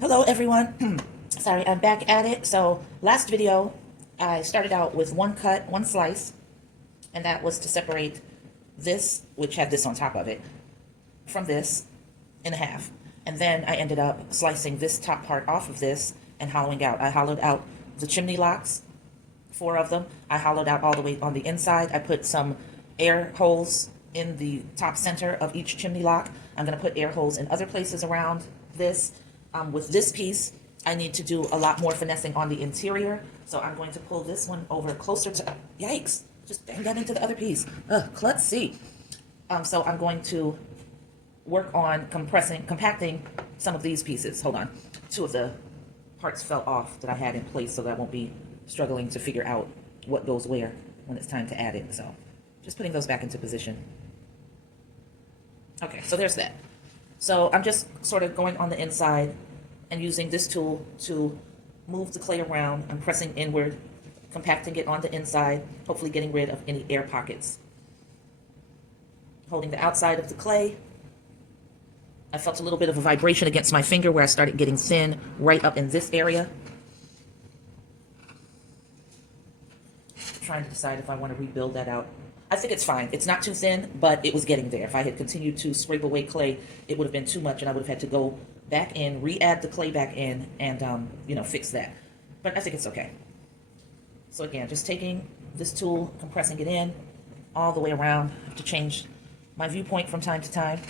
Hello everyone. Sorry, I'm back at it. So last video, I started out with one cut, one slice, and that was to separate this, which had this on top of it, from this in half. And then I ended up slicing this top part off of this and hollowing out. I hollowed out the chimney locks, 4 of them. I hollowed out all the way on the inside. I put some air holes in the top center of each chimney lock. I'm going to put air holes in other places around this. With this piece, I need to do a lot more finessing on the interior. So I'm going to pull this one over closer to, yikes, just bang that into the other piece. Klutzy. So I'm going to work on compacting some of these pieces. Hold on. 2 of the parts fell off that I had in place, so that I won't be struggling to figure out what goes where when it's time to add it. So just putting those back into position. Okay, so there's that. So I'm just sort of going on the inside and using this tool to move the clay around. I'm pressing inward, compacting it on the inside, hopefully getting rid of any air pockets. Holding the outside of the clay. I felt a little bit of a vibration against my finger where I started getting thin right up in this area. Trying to decide if I want to rebuild that out. I think it's fine. It's not too thin, but it was getting there. If I had continued to scrape away clay, it would have been too much, and I would have had to go back in, re-add the clay back in, and fix that. But I think it's okay. So again, just taking this tool, compressing it in all the way around. I have to change my viewpoint from time to time.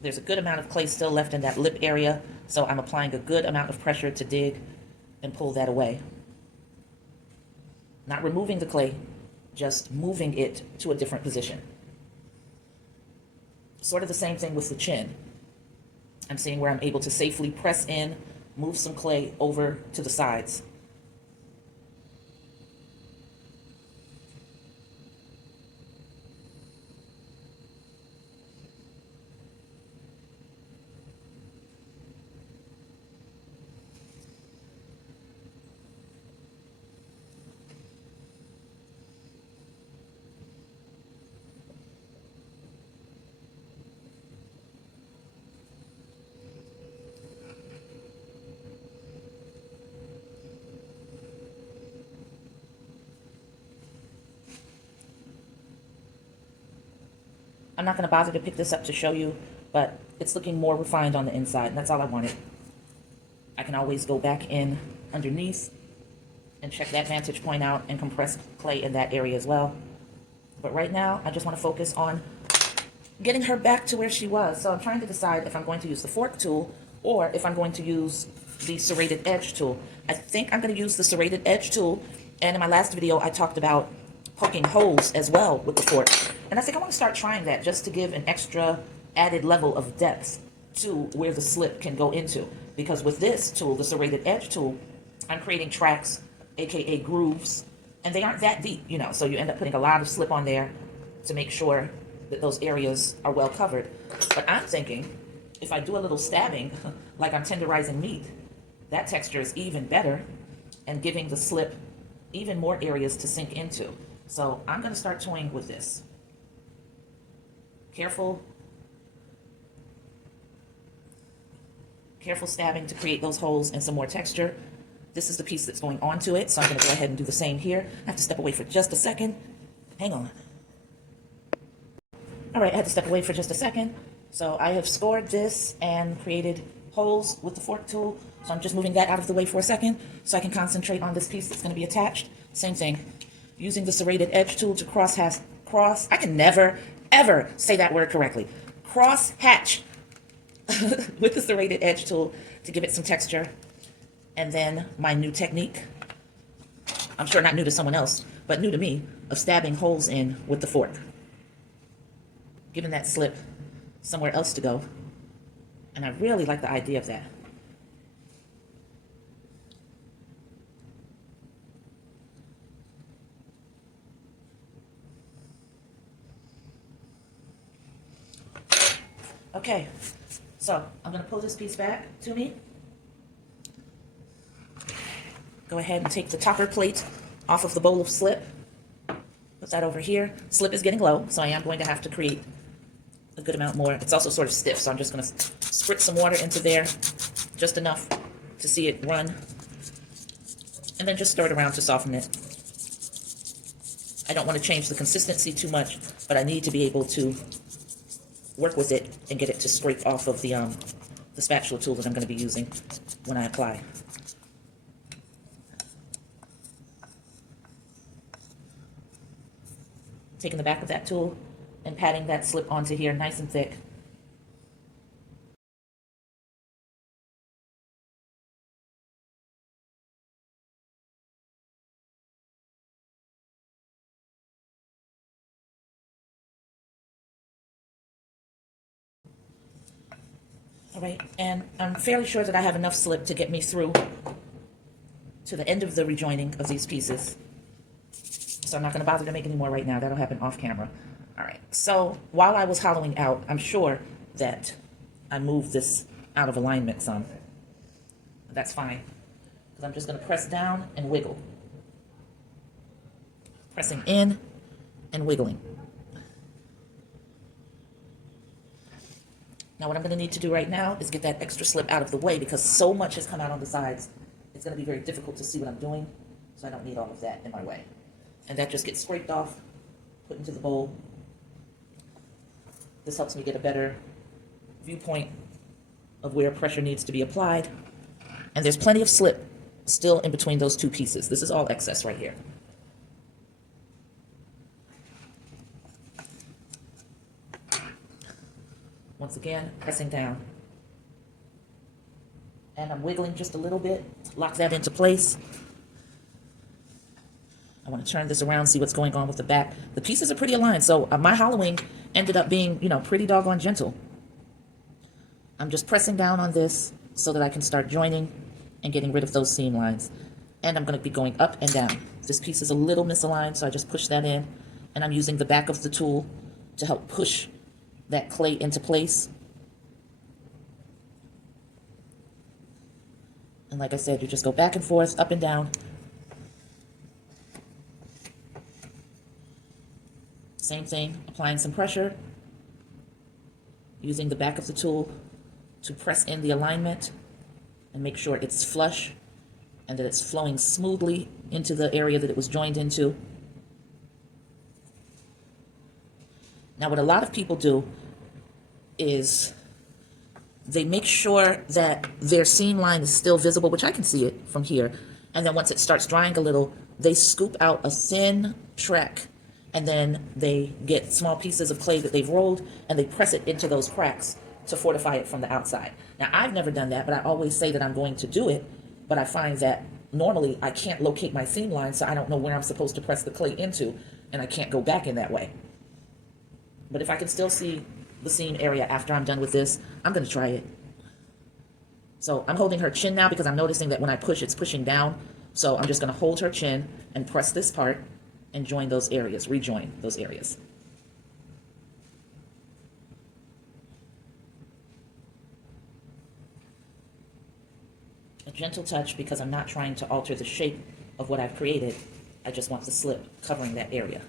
There's a good amount of clay still left in that lip area, so I'm applying a good amount of pressure to dig and pull that away. Not removing the clay, just moving it to a different position. Sort of the same thing with the chin. I'm seeing where I'm able to safely press in, move some clay over to the sides. I'm not going to bother to pick this up to show you, but it's looking more refined on the inside, and that's all I wanted. I can always go back in underneath and check that vantage point out and compress clay in that area as well. But right now, I just want to focus on getting her back to where she was. So I'm trying to decide if I'm going to use the fork tool or if I'm going to use the serrated edge tool. I think I'm going to use the serrated edge tool, and in my last video, I talked about poking holes as well with the fork. And I think I want to start trying that just to give an extra added level of depth to where the slip can go into. Because with this tool, the serrated edge tool, I'm creating tracks, aka grooves, and they aren't that deep, so you end up putting a lot of slip on there to make sure that those areas are well covered. But I'm thinking if I do a little stabbing, like I'm tenderizing meat, that texture is even better and giving the slip even more areas to sink into. So I'm going to start toying with this. Careful stabbing to create those holes and some more texture. This is the piece that's going onto it, so I'm going to go ahead and do the same here. I have to step away for just a second. Hang on. All right, I had to step away for just a second. So I have scored this and created holes with the fork tool. So I'm just moving that out of the way for a second so I can concentrate on this piece that's going to be attached. Same thing. Using the serrated edge tool to I can never, ever say that word correctly. Cross hatch with the serrated edge tool to give it some texture. And then my new technique, I'm sure not new to someone else, but new to me, of stabbing holes in with the fork. Giving that slip somewhere else to go. And I really like the idea of that. Okay, so I'm going to pull this piece back to me. Go ahead and take the topper plate off of the bowl of slip. Put that over here. Slip is getting low, so I am going to have to create a good amount more. It's also sort of stiff, so I'm just going to spritz some water into there, just enough to see it run, and then just stir it around to soften it. I don't want to change the consistency too much, but I need to be able to work with it and get it to scrape off of the spatula tool that I'm going to be using when I apply. Taking the back of that tool and patting that slip onto here nice and thick. All right, and I'm fairly sure that I have enough slip to get me through to the end of the rejoining of these pieces. So I'm not going to bother to make any more right now. That'll happen off camera. All right, so while I was hollowing out, I'm sure that I moved this out of alignment some. That's fine, because I'm just going to press down and wiggle. Pressing in and wiggling. Now what I'm going to need to do right now is get that extra slip out of the way, because so much has come out on the sides. It's going to be very difficult to see what I'm doing, so I don't need all of that in my way. And that just gets scraped off, put into the bowl. This helps me get a better viewpoint of where pressure needs to be applied. And there's plenty of slip still in between those two pieces. This is all excess right here. Once again, pressing down. And I'm wiggling just a little bit, lock that into place. I want to turn this around, see what's going on with the back. The pieces are pretty aligned, so my hollowing ended up being, pretty doggone gentle. I'm just pressing down on this so that I can start joining and getting rid of those seam lines. And I'm going to be going up and down. This piece is a little misaligned, so I just push that in, and I'm using the back of the tool to help push that clay into place. And like I said, you just go back and forth, up and down. Same thing, applying some pressure, using the back of the tool to press in the alignment and make sure it's flush and that it's flowing smoothly into the area that it was joined into. Now, what a lot of people do is they make sure that their seam line is still visible, which I can see it from here. And then once it starts drying a little, they scoop out a thin track, and then they get small pieces of clay that they've rolled and they press it into those cracks to fortify it from the outside. Now, I've never done that, but I always say that I'm going to do it, but I find that normally I can't locate my seam line, so I don't know where I'm supposed to press the clay into, and I can't go back in that way. But if I can still see the seam area after I'm done with this, I'm going to try it. So I'm holding her chin now because I'm noticing that when I push, it's pushing down. So I'm just going to hold her chin and press this part and join those areas, rejoin those areas. A gentle touch because I'm not trying to alter the shape of what I've created. I just want the slip covering that area.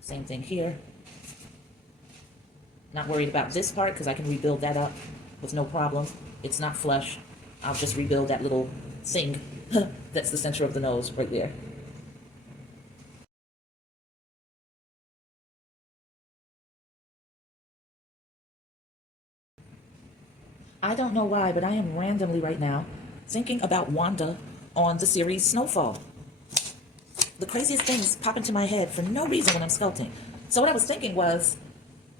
Same thing here. Not worried about this part because I can rebuild that up with no problem. It's not flush. I'll just rebuild that little thing that's the center of the nose right there. I don't know why, but I am randomly right now thinking about Wanda on the series Snowfall. The craziest things pop into my head for no reason when I'm sculpting. So what I was thinking was,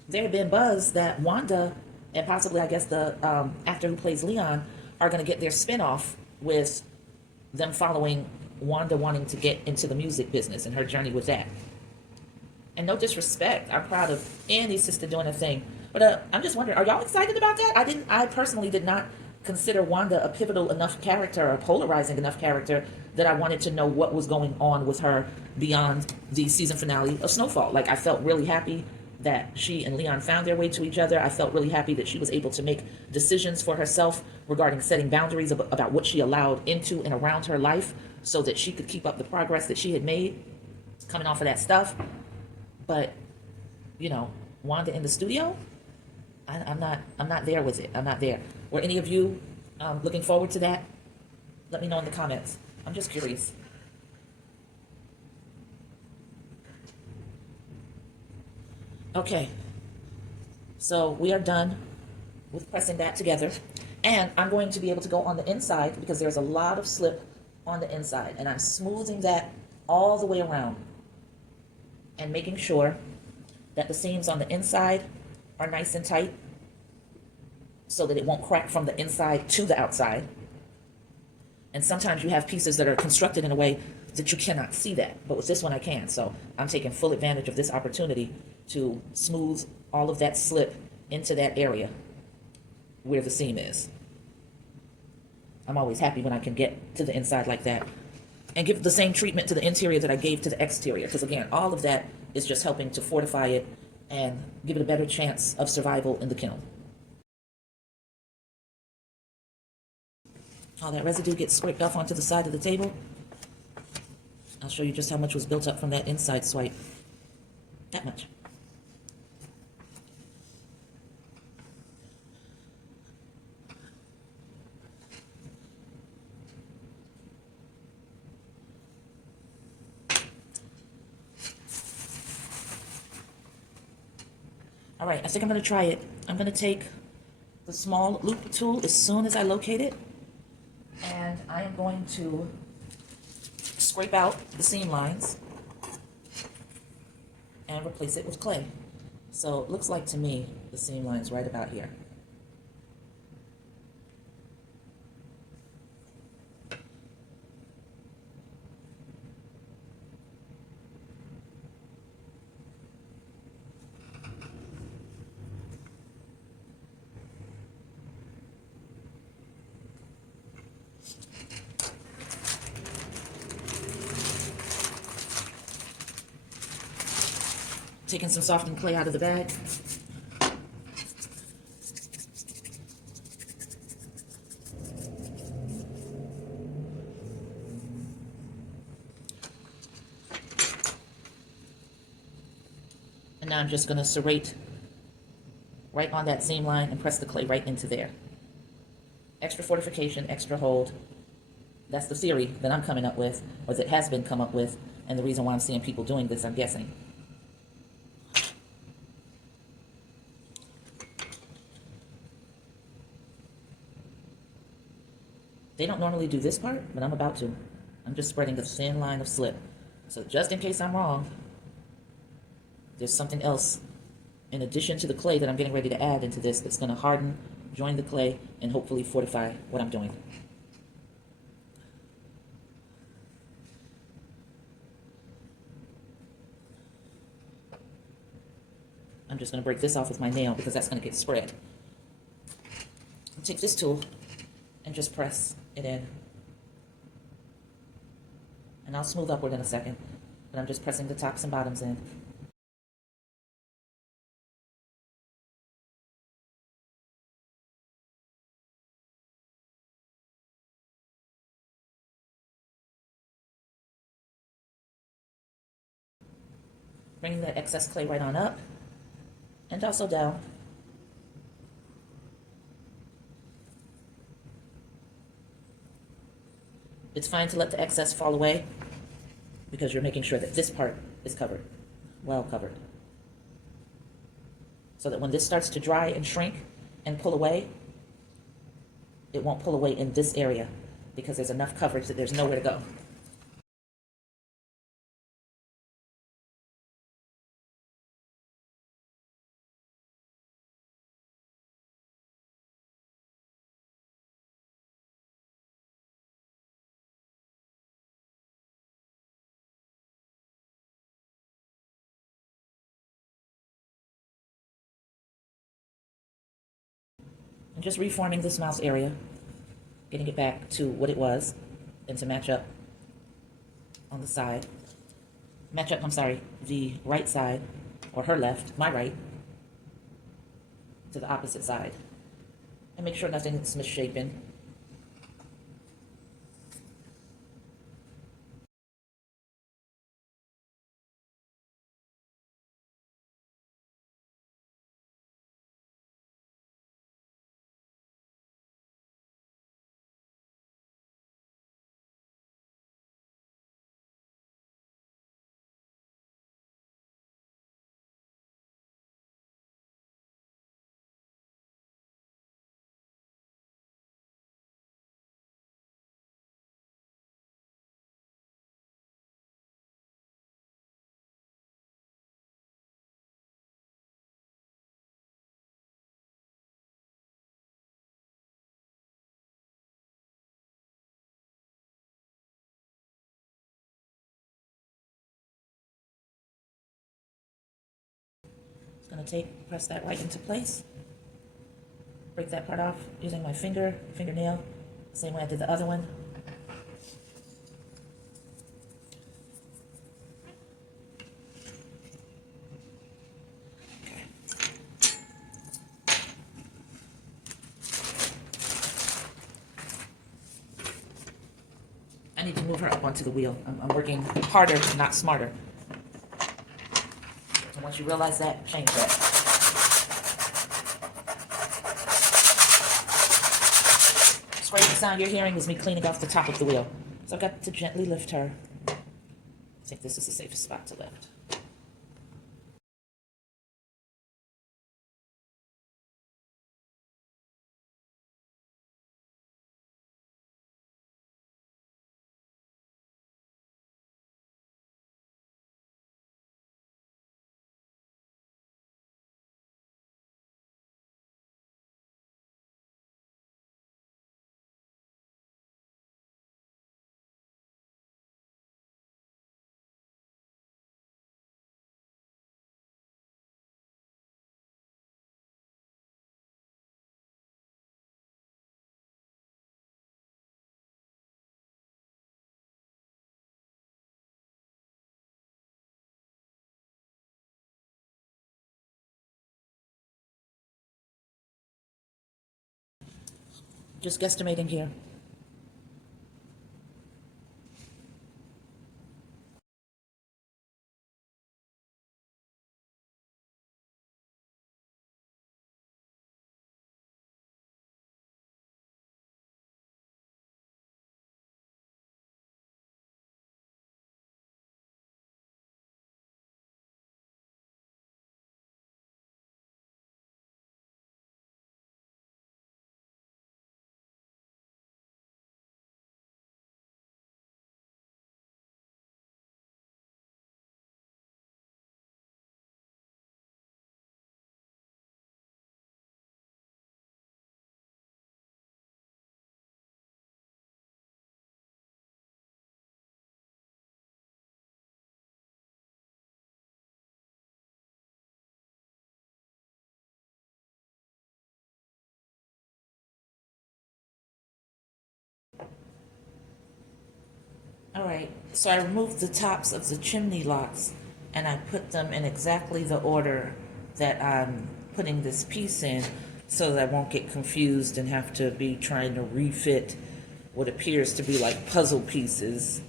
there had been buzz that Wanda and possibly, I guess, the actor who plays Leon are going to get their spin-off with them following Wanda wanting to get into the music business and her journey with that. And no disrespect, I'm proud of any sister doing a thing. But I'm just wondering, are y'all excited about that? I personally did not consider Wanda a pivotal enough character or a polarizing enough character that I wanted to know what was going on with her beyond the season finale of Snowfall. Like, I felt really happy that she and Leon found their way to each other. I felt really happy that she was able to make decisions for herself regarding setting boundaries about what she allowed into and around her life so that she could keep up the progress that she had made coming off of that stuff. But, Wanda in the studio, I'm not there with it. I'm not there. Were any of you looking forward to that? Let me know in the comments. I'm just curious. Okay, so we are done with pressing that together. And I'm going to be able to go on the inside because there's a lot of slip on the inside. And I'm smoothing that all the way around and making sure that the seams on the inside are nice and tight so that it won't crack from the inside to the outside. And sometimes you have pieces that are constructed in a way that you cannot see that. But with this one, I can. So I'm taking full advantage of this opportunity to smooth all of that slip into that area where the seam is. I'm always happy when I can get to the inside like that and give the same treatment to the interior that I gave to the exterior. Because again, all of that is just helping to fortify it and give it a better chance of survival in the kiln. All that residue gets scraped off onto the side of the table. I'll show you just how much was built up from that inside swipe. That much. All right, I think I'm going to try it. I'm going to take the small loop tool as soon as I locate it, and I am going to scrape out the seam lines and replace it with clay. So it looks like to me the seam line's right about here. Taking some softened clay out of the bag. And now I'm just going to serrate right on that seam line and press the clay right into there. Extra fortification, extra hold. That's the theory that I'm coming up with, or that has been come up with, and the reason why I'm seeing people doing this, I'm guessing. They don't normally do this part, but I'm about to. I'm just spreading a thin line of slip. So just in case I'm wrong, there's something else in addition to the clay that I'm getting ready to add into this that's going to harden, join the clay, and hopefully fortify what I'm doing. I'm just going to break this off with my nail because that's going to get spread. I'll take this tool and just press it in. And I'll smooth upward in a second, but I'm just pressing the tops and bottoms in. Bringing that excess clay right on up and also down. It's fine to let the excess fall away because you're making sure that this part is covered, well covered. So that when this starts to dry and shrink and pull away, it won't pull away in this area because there's enough coverage that there's nowhere to go. I'm just reforming this mouse area, getting it back to what it was, and to match up on the side. Match up, I'm sorry, the right side, or her left, my right, to the opposite side. And make sure nothing is misshapen. Gonna press that right into place. Break that part off using my fingernail, same way I did the other one. Okay. I need to move her up onto the wheel. I'm working harder, not smarter. And once you realize that, change that. Scraping sound you're hearing is me cleaning off the top of the wheel. So I've got to gently lift her. I think this is the safest spot to lift. Just guesstimating here. All right, so I removed the tops of the chimney locks and I put them in exactly the order that I'm putting this piece in so that I won't get confused and have to be trying to refit what appears to be like puzzle pieces.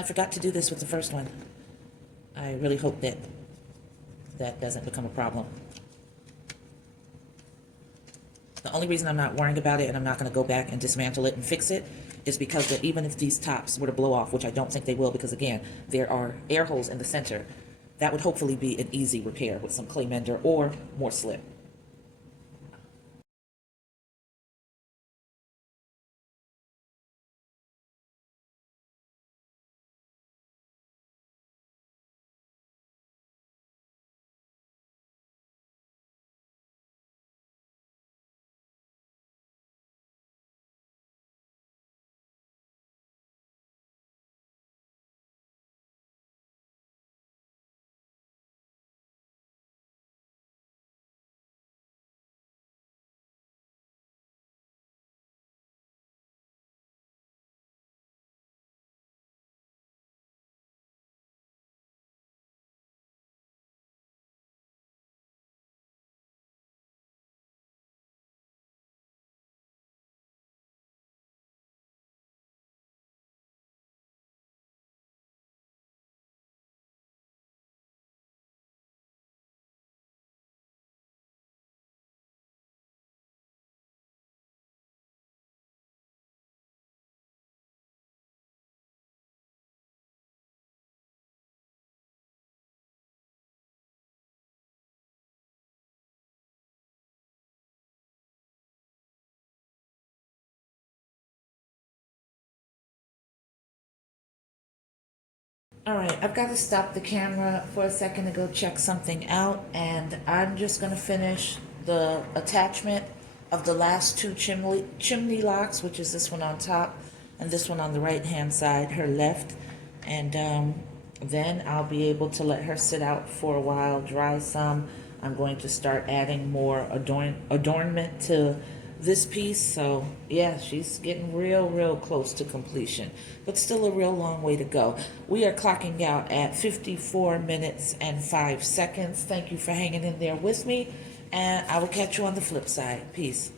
I forgot to do this with the first one. I really hope that that doesn't become a problem. The only reason I'm not worrying about it and I'm not going to go back and dismantle it and fix it is because that even if these tops were to blow off, which I don't think they will, because again, there are air holes in the center, that would hopefully be an easy repair with some clay mender or more slip. All right, I've got to stop the camera for a second to go check something out, and I'm just going to finish the attachment of the last two chimney locks, which is this one on top and this one on the right hand side, her left, and then I'll be able to let her sit out for a while, dry some. I'm going to start adding more adornment to this piece. So yeah, she's getting real close to completion, but still a real long way to go. We are clocking out at 54 minutes and 5 seconds. Thank you for hanging in there with me, and I will catch you on the flip side. Peace.